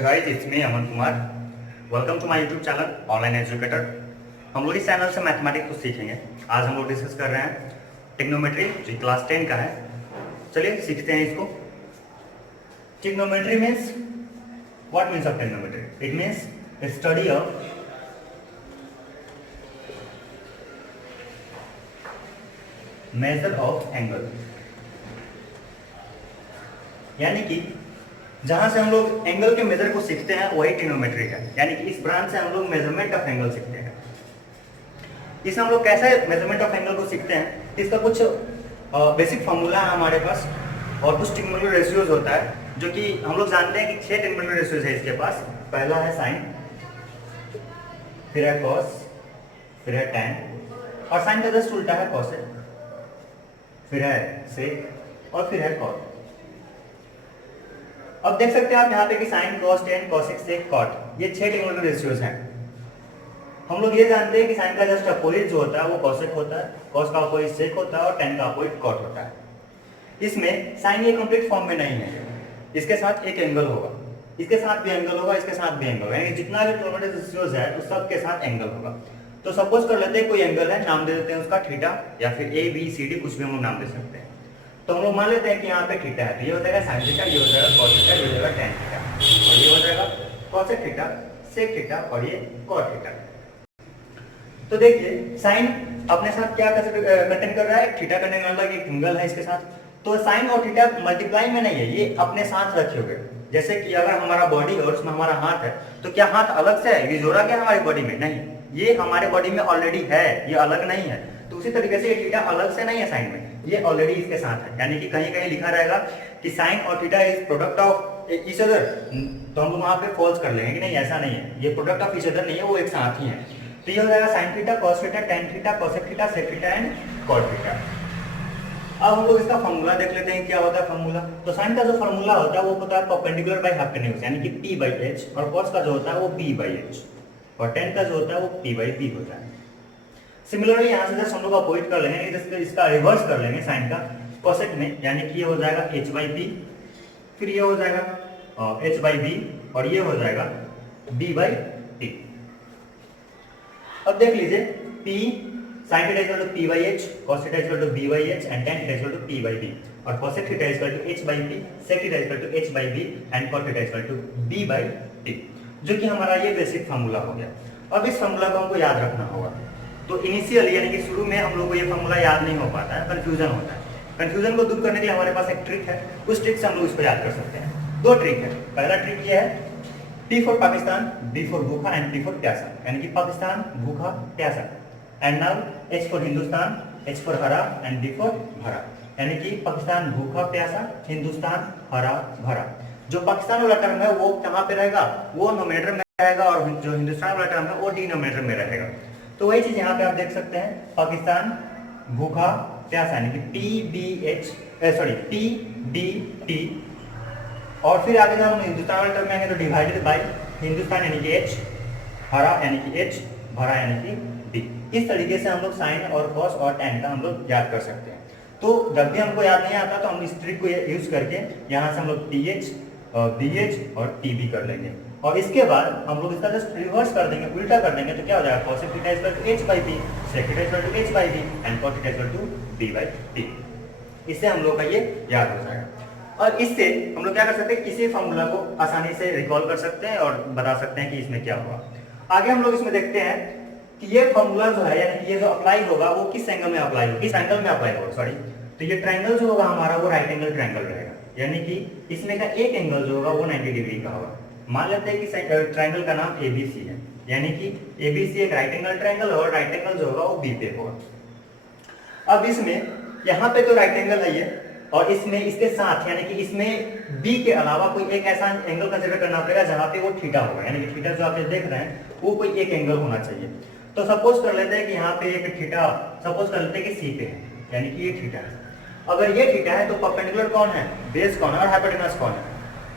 Hey guys, it's me Aman Kumar. Welcome to my YouTube channel online educator. हम लोग इस channel से मैथमेटिक्स को सीखेंगे। आज हम लोग डिस्कस कर रहे हैं ट्रिग्नोमेट्री जो क्लास 10 का है। चलिए सीखते हैं इसको। Trigonometry means what means of trigonometry? It means study of measure of angle, यानी कि जहां से हम लोग एंगल के मेजर को सीखते हैं वही ट्रिग्नोमेट्री है। यानी कि इस ब्रांच से हम लोग मेजरमेंट ऑफ एंगल सीखते हैं। इसमें हम लोग कैसे मेजरमेंट ऑफ एंगल को सीखते हैं, इसका कुछ बेसिक फॉर्मूला है हमारे पास और कुछ ट्रिग्नोमेट्री रेशियोज होता है जो कि हम लोग जानते हैं कि 6 ट्रिग्नोमेट्री रेशियोज है इसके पास। पहला है साइन, फिर है कॉस, फिर है टैन, और साइन का जस्ट उल्टा है कॉसेक, फिर है सेक और फिर है कॉट। अब देख सकते हैं आप यहाँ पे कि साइन, कॉस, टेन, कॉसेक, सेक, कॉट, ये 6 ट्रिग्नोमेट्री रेशियोज हैं। हम लोग ये जानते हैं कि साइन का जस्ट अपोजिट जो होता है वो कॉसेक होता है, कॉस का अपोजिट सेक होता है और टेन का अपोजिट कॉट होता है। इसमें साइन ये कंप्लीट फॉर्म में नहीं है, इसके साथ एक एंगल होगा, इसके साथ भी एंगल होगा, इसके साथ भी एंगल होगा, यानी जितना भी ट्रिग्नोमेट्री रेशियोज है उस सब के साथ एंगल होगा। तो सपोज कर लेते हैं कोई एंगल है, नाम दे देते हैं उसका थीटा, या फिर ए बी सी डी कुछ भी हम लोग नाम दे सकते हैं। तो हम लोग मान लेते हैं कि यहाँ पे थीटा है, तो ये हो जाएगा साइन थीटा, ये हो जाएगा कॉस थीटा, ये हो जाएगा टेन थीटा, और ये हो जाएगा कॉसेक थीटा, सेक थीटा और ये कॉट थीटा। तो देखिए साइन अपने साथ क्या कंटेन कर रहा है, थीटा कंटेन कर रहा है, एक एंगल है इसके साथ। तो साइन और थीटा मल्टीप्लाई में नहीं है, ये अपने साथ रखे हुए। जैसे कि अगर हमारा बॉडी और उसमें हमारा हाथ है तो क्या हाथ अलग से है, ये जोड़ा गया हमारी बॉडी में? नहीं, ये हमारे बॉडी में ऑलरेडी है, ये अलग नहीं है। तो उसी तरीके से ये थीटा अलग से नहीं है साइन में, ये ऑलरेडी इसके साथ है। यानी कि कहीं कहीं लिखा रहेगा कि साइन और theta is product of each other, तो हम लोग वहां पे फॉल्स कर लेंगे कि नहीं, ऐसा नहीं है, ये प्रोडक्ट ऑफ ईच अदर नहीं है, वो एक साथ ही है। तो ये हो जाएगा sine theta, cos theta, tan theta, cosec theta, sec theta and cot theta. अब हम लोग इसका फॉर्मूला देख लेते हैं क्या होता है फॉर्मूला। तो साइन का जो फॉर्मूला होता है वो होता है परपेंडिकुलर बाय हाइपोटेन्यूज, यानी कि p बाई h, और कॉस का जो होता है वो p बाई h, और टेन का जो होता है वो p बाई p होता है। सिमिलरली यहाँ से जस्ट हम लोग अपोजिट कर लेंगे, इसका रिवर्स कर लेंगे साइन का कोसेक में, यानी कि ये हो जाएगा h बाई p, फिर ये हो जाएगा h बाई b, और ये हो जाएगा b बाई t। अब देख लीजिए p sin theta is equal to p by h, cos theta is equal to b by h, and tan theta is equal to p by b, और cosec theta is equal to h by p, sec theta is equal to h by b, and cot theta is equal to b by t, जो कि हमारा ये basic formula हो गया। अब इस formula को हमको याद रखना होगा। तो इनिशियली यानी कि शुरू में हम लोग को ये फार्मूला याद नहीं हो पाता है, कंफ्यूजन होता है। कंफ्यूजन को दूर करने के लिए हमारे पास एक ट्रिक है, उस ट्रिक से हम लोग इसको याद कर सकते हैं। दो ट्रिक है। पहला ट्रिक ये है P for Pakistan, B for भूखा एंड P फॉर प्यासा, यानी कि पाकिस्तान, भूखा, प्यासा। And now H for Hindustan, H for हरा एंड D फॉर भरा, यानी कि पाकिस्तान भूखा प्यासा, हिंदुस्तान हरा भरा। जो पाकिस्तान वाला टर्म है वो कहाँ पे रहेगा, वो नोमिनेटर में रहेगा, और जो हिंदुस्तान वाला टर्म है वो डिनोमिनेटर में रहेगा। तो वही चीज यहाँ पे आप देख सकते हैं, पाकिस्तान भूखा प्यासा, यानी कि P B T, और फिर आगे जब हम हिंदुस्तान वाले टर्म में आएंगे तो डिवाइडेड बाई हिंदुस्तान यानी कि H, हरा यानी कि H, भरा यानी कि D। इस तरीके से हम लोग साइन और कॉस और टैन का हम लोग याद कर सकते हैं। तो जब भी हमको याद नहीं आता तो हम इस ट्रिक को यूज करके यहाँ से हम लोग TH, BH और TB कर लेंगे, और इसके बाद हम लोग इसका जस्ट रिवर्स कर देंगे, उल्टा कर देंगे, तो क्या हो जाएगा, cosec theta is equal to h by b, sec theta is equal to h by b, and cot theta is equal to b by t। इससे हम लोग का ये याद हो जाएगा, और इससे हम लोग क्या कर सकते हैं, किसी फॉर्मूला को आसानी से रिकॉल कर सकते हैं और बता सकते हैं कि इसमें क्या हुआ। आगे हम लोग इसमें देखते हैं कि ये फॉर्मूला जो है, यानी कि ये जो अप्लाई होगा वो किस एंगल में अप्लाई होगा, किस एंगल में अप्लाई होगा, सॉरी। तो ये ट्रायंगल जो होगा हमारा वो राइट एंगल ट्रायंगल रहेगा, यानी कि इसमें का एक एंगल जो होगा वो 90 डिग्री का होगा। मान लेते हैं कि ट्रायंगल का नाम ABC है, यानी कि ABC एक राइट एंगल ट्रायंगल, और राइट एंगल जो होगा वो B पे होगा। अब इसमें यहाँ पे तो राइट एंगल है ये, और इसमें इसके साथ यानी कि इसमें B के अलावा कोई एक ऐसा एंगल कंसीडर करना पड़ेगा जहाँ पे वो थीटा होगा, यानी कि थीटा जो आप देख रहे हैं वो कोई एक एंगल होना चाहिए। तो सपोज कर लेते हैं कि यहाँ पे एक थीटा, सपोज कर लेते हैं कि C पे है, यानी कि ये थीटा है। अगर ये थीटा है तो परपेंडिकुलर कौन है, बेस कौन है, और हाइपोटेनस कौन है।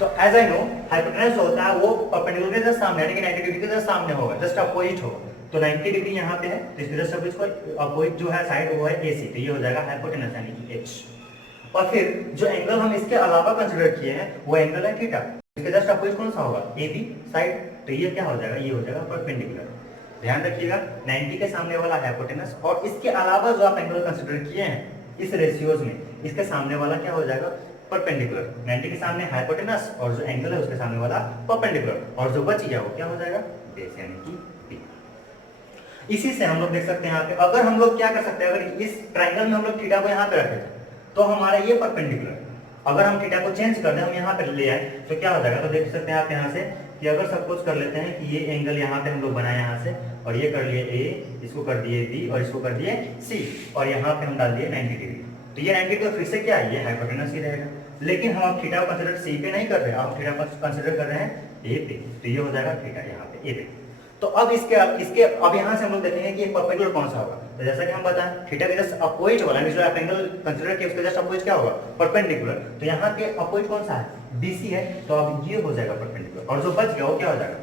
तो एज आई नो हाइपोटेनस जो होता है वो परपेंडिकुलर के जस्ट सामने, यानी कि 90 डिग्री के जस्ट सामने होगा, जस्ट अपोजिट होगा। तो 90 डिग्री यहाँ पे है, तो इसके जस्ट अपोजिट जो है साइड वो है AC, तो ये हो जाएगा हाइपोटेनस यानी कि H। और फिर जो एंगल हम इसके अलावा कंसीडर किए हैं वो एंगल है थीटा। इसके जस्ट अपोजिट कौन सा होगा, ए बी साइड, तो ये क्या हो जाएगा, ये हो जाएगा परपेंडिकुलर। ध्यान रखिएगा 90 के सामने वाला हाइपोटेनस और इसके अलावा जो आप एंगल कंसीडर किए हैं इस रेशियोज में, इसके सामने वाला क्या हो जाएगा, परपेंडिकुलर। 90 के सामने हाइपोटेनस और जो एंगल है उसके सामने वाला परपेंडिकुलर, और जो बच गया वो क्या हो जाएगा, बेस यानी कि बी। इसी से हम लोग देख सकते हैं यहाँ पे, अगर हम लोग क्या कर सकते हैं, अगर इस ट्राइंगल में हम लोग थीटा को यहाँ पे रखे तो हमारा ये परपेंडिकुलर, अगर हम थीटा को चेंज कर दें, हम यहाँ पे ले आए तो क्या हो जाएगा, तो देख सकते हैं आप यहाँ से कि अगर सपोज कर लेते हैं कि ये एंगल यहाँ पे हम लोग बनाए यहाँ से, और ये कर लिए ए, इसको कर दिए बी और इसको कर दिए सी, और यहाँ पे हम डाल दिए 90 डिग्री, तो ये 90 डिग्री फिर से क्या है, ये हाइपोटेनस ही रहेगा। लेकिन हम अब थीटा को कंसीडर सी पे नहीं कर रहे, हम थीटा को कंसीडर कर रहे हैं ए पे, तो ये हो जाएगा थीटा यहाँ पे ए पे। तो अब इसके अब यहाँ से हम लोग देखेंगे कि परपेंडिकुलर कौन सा होगा, तो जैसा कि हम बताएं थीटा के जस्ट अपोजिट वाला जो आप एंगल कंसीडर किया उसके जस्ट अपोजिट क्या होगा, परपेंडिकुलर, तो यहाँ के अपोजिट कौन सा है, बीसी है, तो अब ये हो जाएगा परपेंडिकुलर, और जो बच गया वो क्या हो जाएगा,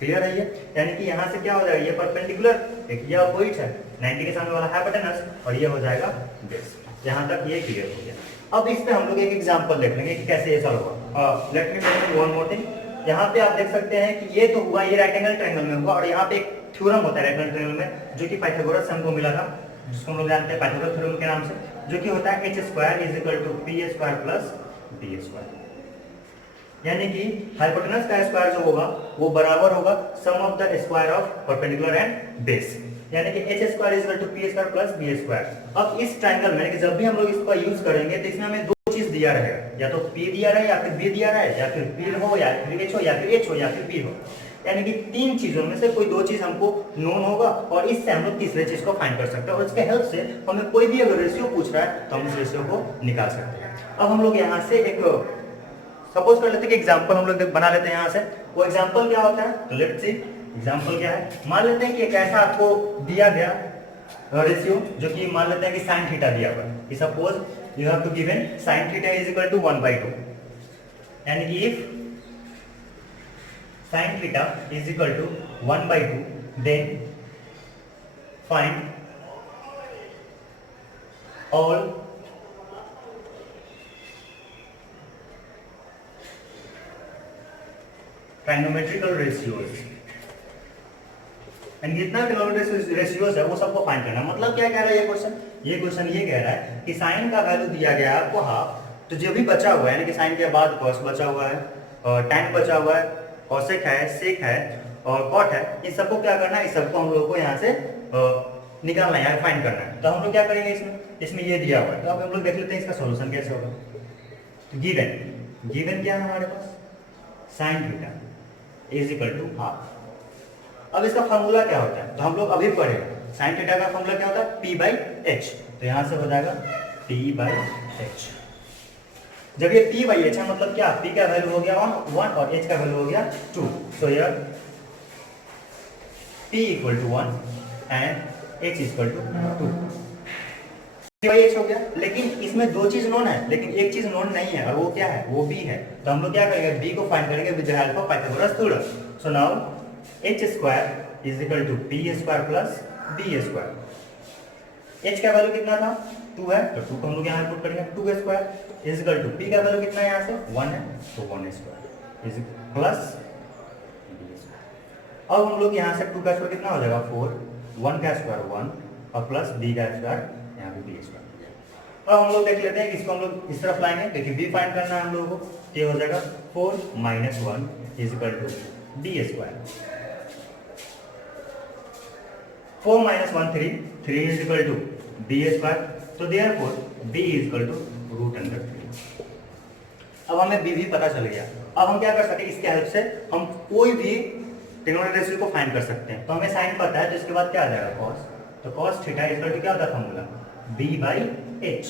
क्लियर है ये, यानी कि यहाँ से क्या हो जाएगा, ये परपेंडिकुलर, एक ये अपोजिट है 90 के सामने वाला हाइपोटेनस, और ये हो जाएगा बेस। यहाँ तक ये क्लियर हो गया। अब इस पे हम लोग एक एग्जांपल देख लेंगे कि कैसे ये सॉल्व होगा। Let me mention one more thing, यहाँ पे आप देख सकते हैं कि ये तो हुआ, ये राइट एंगल ट्रायंगल में हुआ, और यहाँ पे एक थ्योरम होता है राइट एंगल ट्रायंगल में जो कि पाइथागोरस से हमको मिला था, जिसको हम लोग जानते हैं पाइथागोरस थ्योरम के नाम से, जो कि होता है h² = p² + d², यानी कि हाइपोटेनस का स्क्वायर जो होगा वो बराबर होगा sum of the square of perpendicular and base, यानी कि h² = p² + b²। अब इस ट्रायंगल में कि जब भी हम लोग इसका यूज करेंगे तो इसमें हमें दो चीज दिया रहेगा, या तो p दिया रहे, या फिर b दिया रहे, या फिर p हो, या फिर h हो, या फिर h हो, या फिर b हो, यानी कि तीन चीजों में से कोई दो चीज हमको नोन होगा, और इससे हम लोग तीसरे चीज को फाइंड कर सकते हैं, और इसके हेल्प से हमें कोई भी अगर रेशियो पूछ रहा है तो हम इस रेशियो को निकाल सकते हैं। अब हम लोग यहाँ से एक सपोज कर लेते हैं कि एग्जांपल हम लोग बना लेते हैं यहाँ से। वो एग्जांपल क्या होता है, तो लेट्स सी एग्जांपल क्या है। मान लेते हैं कि एक ऐसा आपको दिया गया रेशियो, जो कि मान लेते हैं कि sin थीटा दिया हुआ है, suppose you have to given sin theta = 1/2, यानी कि if sin theta = 1/2 then find all trigonometrical ratios, and जितना ट्राइगोनोमेट्रिक रेशियोज है वो सबको फाइंड करना। मतलब क्या कह रहा है ये क्वेश्चन, ये क्वेश्चन ये कह रहा है कि साइन का वैल्यू दिया गया है आपको हाफ, तो जो भी बचा हुआ है, यानी कि साइन के बाद कॉस बचा हुआ है, और tan बचा हुआ है, कोसेक है, सेक है और कॉट है, इन सबको क्या करना है, इस सबको हम लोग को यहाँ से निकालना है, यहाँ फाइंड करना है। तो हम लोग क्या करेंगे, इसमें ये दिया हुआ है, तो अब हम लोग देख लेते हैं इसका सॉल्यूशन कैसे होगा। तो गिवन क्या है हमारे पास, sin थीटा = हाफ। अब इसका फार्मूला क्या होता है, तो हम लोग अभी पढ़ेगा। sin थीटा का फार्मूला क्या होता है, p/h, तो यहाँ से हो जाएगा p/h। जब ये p/h है मतलब क्या, p का वैल्यू हो गया 1 और h का वैल्यू हो गया 2, so here p = 1 and h = 2, p/h हो गया। लेकिन इसमें दो चीज नोन है, लेकिन एक चीज नोन नहीं है, और वो क्या है, वो b है। तो हम लोग क्या करेंगे, b को फाइंड करेंगे with the help of Pythagoras theorem. So now h² = p² + b²। h का वैल्यू कितना था, 2 है, तो 2 को हम लोग यहाँ पुट करेंगे, 2² p का वैल्यू कितना है यहाँ से 1 है, तो 1² प्लस b²। अब हम लोग यहाँ से 2 का स्क्वायर कितना हो जाएगा 4, 1 का स्क्वायर 1 और प्लस b का स्क्वायर यहाँ पे b²। अब हम लोग देख लेते हैं, इसको हम लोग इस तरफ लाएंगे, देखिए b फाइंड करना है हम लोगों को, ये हो जाएगा 4 - 1 = b²। 4 - 1 3 = b², तो देयरफॉर b = √3। अब हमें b भी पता चल गया। अब हम क्या कर सकते हैं, इसके हेल्प से हम कोई भी ट्रायगोनोमेट्रिक रेशियो को फाइंड कर सकते हैं। तो हमें साइन पता है, तो इसके बाद क्या आ जाएगा cos, तो cos थीटा = क्या होता है फार्मूला, b/h,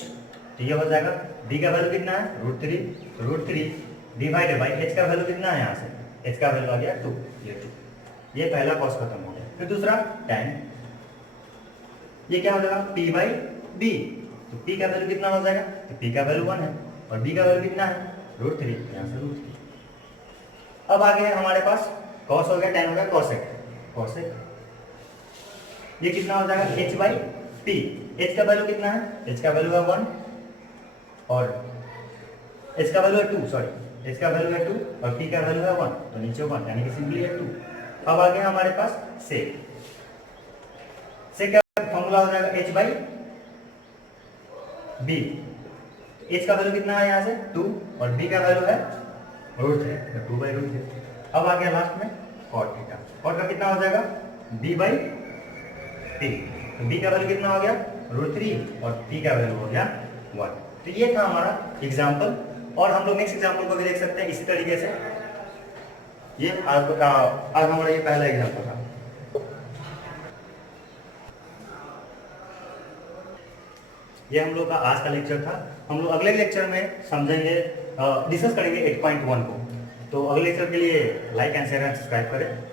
तो ये हो जाएगा b का वैल्यू कितना है √3 डिवाइडेड बाय h का वैल्यू कितना है, यहाँ से h का वैल्यू आ गया 2, ये पहला cos खत्म हो गया। फिर दूसरा tan, ये क्या हो जाएगा p/b, तो p का वैल्यू कितना हो जाएगा, तो p का वैल्यू 1 है और b का वैल्यू कितना है √3, यहाँ से √3। अब आगे हमारे पास cos हो गया, tan हो गया, cosec, ये कितना हो जाएगा h/p, h का वैल्यू कितना है, h का वैल्यू है 1 और h का वैल्यू है 2, सॉरी एच का वैल्यू है 2 और पी का वैल्यू है 1, तो नीचे 1 यानी कि सिंपली है 2। अब आ गया हमारे पास सेक का फॉर्मूला हो जाएगा h बाई बी। h का वैल्यू कितना है यहाँ से 2 और b का वैल्यू है √3, तो 2 बाई √3। अब आ गया लास्ट में कॉट थीटा। कॉट का कितना हो जाएगा b बाई p, तो b का वैल्यू कितना हो गया √3 और p का वैल्यू हो गया 1। तो ये था हमारा एग्जाम्पल, और हम लोग नेक्स्ट एग्जाम्पल को भी देख सकते हैं इसी तरीके से। ये आज हमारा ये पहला एग्जाम्पल था। ये हम लोग का आज का लेक्चर था। हम लोग अगले लेक्चर में समझेंगे, डिस्कस करेंगे 8.1 को। तो अगले लेक्चर के लिए like and share and subscribe करें।